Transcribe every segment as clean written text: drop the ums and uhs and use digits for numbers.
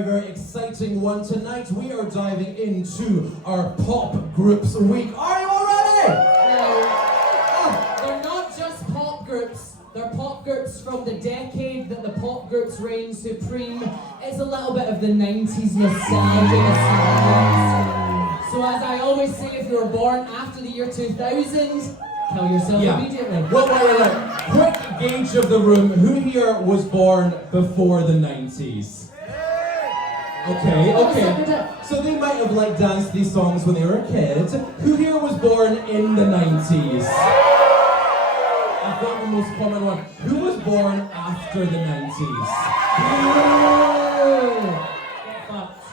very exciting one. Tonight we are diving into our pop groups week. Are you all ready? They're not just pop groups. They're pop groups from the decade that the pop groups reign supreme. It's a little bit of the 90s nostalgia. So as I always say, if you were born after the year 2000, tell yourself immediately. Wait. Quick gauge of the room. Who here was born before the 90s? Okay. So they might have danced these songs when they were a kid. Who here was born in the 90s? I've got the most common one. Who was born after the 90s? Get fucked.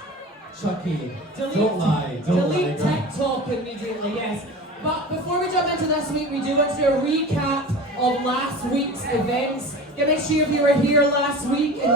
Chucky. Delete, Don't lie. delete TikTok immediately, yes. But before we jump into this week, we do want to do a recap of last week's events. Make sure if you were here last week and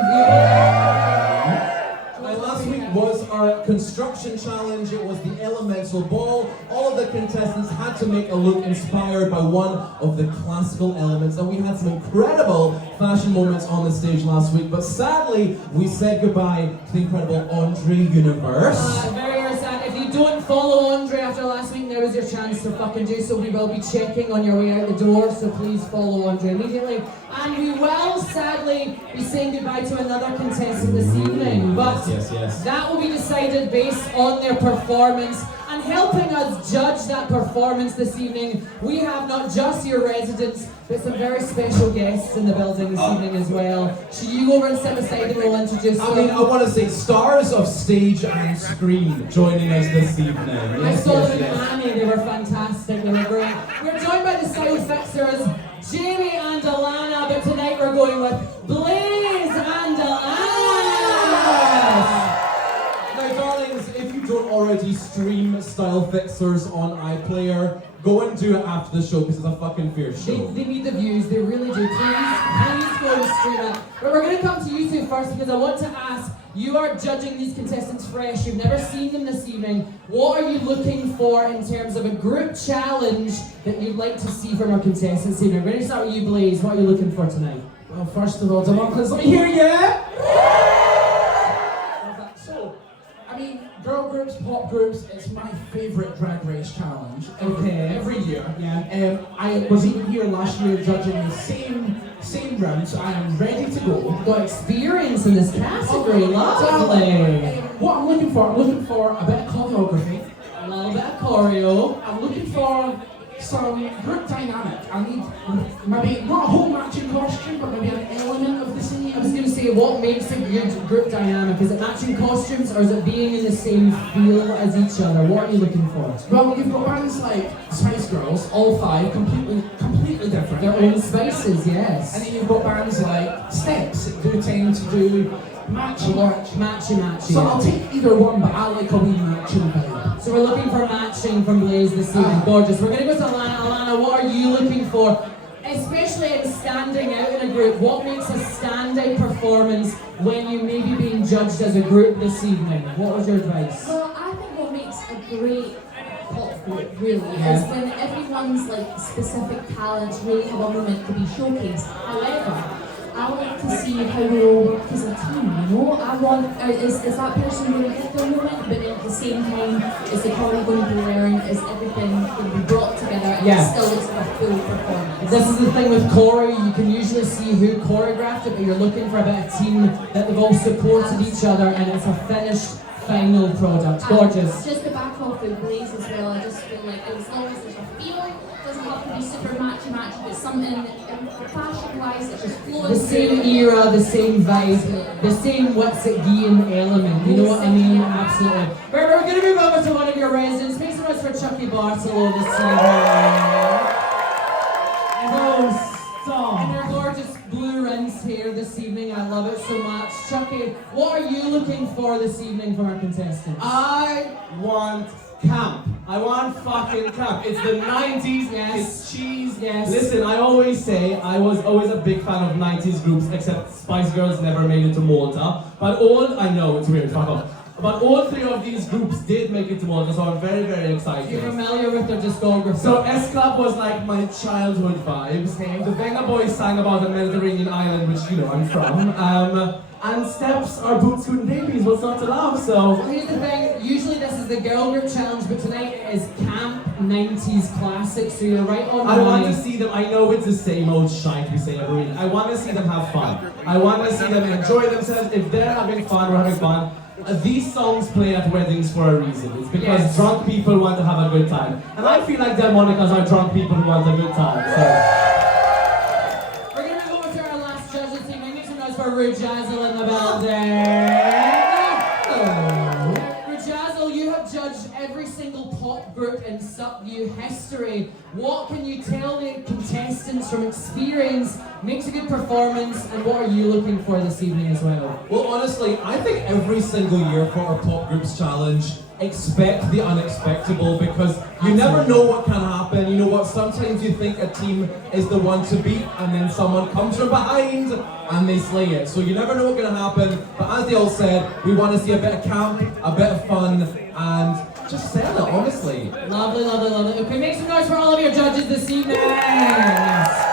last week was our construction challenge. It was the elemental ball. All of the contestants had to make a look inspired by one of the classical elements, and we had some incredible fashion moments on the stage last week. But sadly, we said goodbye to the incredible Andre Universe. Very sad. If you don't follow Andre after last week, now is your chance to fucking do so. We will be checking on your way out the door, so please follow Andre immediately. And we will sadly be saying goodbye to another contestant this evening. But yes. that will be decided based on their performance. And helping us judge that performance this evening, we have not just your residents, but some very special guests in the building this evening as well. Should you go over and sit beside them and we'll introduce them? I want to say stars of stage and screen joining us this evening. I saw them in Miami, they were fantastic, they were great. We're joined by the Sound Fixers, Jamie and Alannah, but tonight we're going with Blaze and Alannah. Now, darlings, if you don't already stream Style Fixers on iPlayer, go and do it after the show because it's a fucking fierce show. They need the views, they really do. Please go and stream it. But we're going to come to you two first because I want to ask, you are judging these contestants fresh, you've never seen them this evening. What are you looking for in terms of a group challenge that you'd like to see from our contestants this evening? We're going to start with you, Blaze. What are you looking for tonight? Well, first of all, Delmonicas, let me hear you! So, girl groups, pop groups, it's my favourite drag race challenge every year. Yeah. I was even here last year judging the same round, so I am ready to go. You've got experience in this category, lovely. What I'm looking for a bit of choreography. A little bit of choreo. I'm looking for some group dynamic. I need maybe not a whole matching costume, but maybe an element of the scene. I was going to say, what makes a good group dynamic? Is it matching costumes or is it being in the same feel as each other? What are you looking for? Well, you've got bands like Spice Girls, all five, completely different. Their own spices, yes. And then you've got bands like Steps that do tend to do matchy. Matchy. So I'll take either one, but I like a wee matching vibe. So we're looking for matching from Blaze this evening. Gorgeous. We're going to go to Alannah. Alannah, what are you looking for? Especially in standing out in a group, what makes a standout performance when you may be being judged as a group this evening? What was your advice? Well, I think what makes a great pop group really is when everyone's specific talents really have a moment to be showcased. However, I like to see how we all work as a team, you know? I want, is that person going to get their moment, but then at the same time, is the choreo going to be learned, is everything going to be brought together, and it still looks like a full performance? This is the thing with choreo, you can usually see who choreographed it, but you're looking for a bit of team that they've all supported each other, and it's a finished final product. Gorgeous. Just to back off with Blaze as well, I just feel like as long as there's a feel, it doesn't have to be super matchy, but something fashion-wise that just flows. The same era, the same vibe, the same what's it Guian element, you know what I mean? Absolutely. We're going to move over to one of your residents. Make some noise for Chucky Bartolo this evening. And their gorgeous blue rings here this evening. I love it so much. Chucky, what are you looking for this evening from our contestants? I want camp. I want fucking camp. It's the 90s, Yes. It's cheese. Yes. Listen, I always say I was always a big fan of 90s groups, except Spice Girls never made it to Malta. But all I know, it's weird, fuck off. but all three of these groups did make it to Malta, so I'm very, very excited. You're familiar with their discography? So S Club was like my childhood vibes. The Venga Boys sang about a Mediterranean island, which you know I'm from. And Steps are Boot Scootin' Babies. What's not to love? So Well, here's the thing, usually this is the girl group challenge, but tonight it is camp 90s classics, so you're right on the I want to money. see them. I know it's the same old shite we say every week. I want to see them have fun. I want to see them enjoy themselves. If they're having fun, we're having fun. These songs play at weddings for a reason. It's because Yes. drunk people want to have a good time. And I feel like Delmonicas are drunk people who want a good time. So. We're gonna go to our last judge this evening. Make some noise for Jazzle in the building. Jazzle, you have judged every single pop group in SubU history. What can you tell the contestants from experience makes a good performance, and what are you looking for this evening as well? Well, honestly, I think every single year for our Pop Groups Challenge, expect the unexpected because you never know what can happen. You know what? Sometimes you think a team is the one to beat, and then someone comes from behind and they slay it. So you never know what's going to happen. But as they all said, we want to see a bit of camp, a bit of fun, and just sell it, honestly. Lovely, lovely, lovely. Okay, make some noise for all of your judges this evening. Yes.